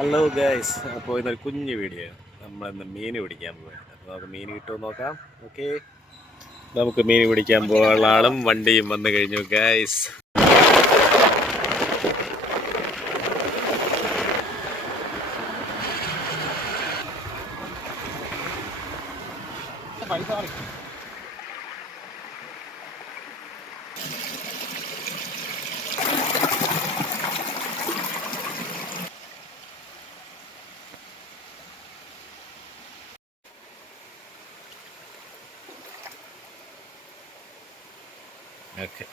Hello guys അപ്പോൾ ഇന്നൊരു കുഞ്ഞു വീഡിയോ നമ്മളിന്ന് മീൻ പിടിക്കാൻ പോവുകയാണ് അപ്പോൾ നമുക്ക് മീൻ കിട്ടുമോ നോക്കാം. ഓക്കെ നമുക്ക് മീൻ പിടിക്കാൻ പോകാനുള്ള ആളും വണ്ടിയും വന്നു കഴിഞ്ഞു ഗൈസ് ഓക്കെ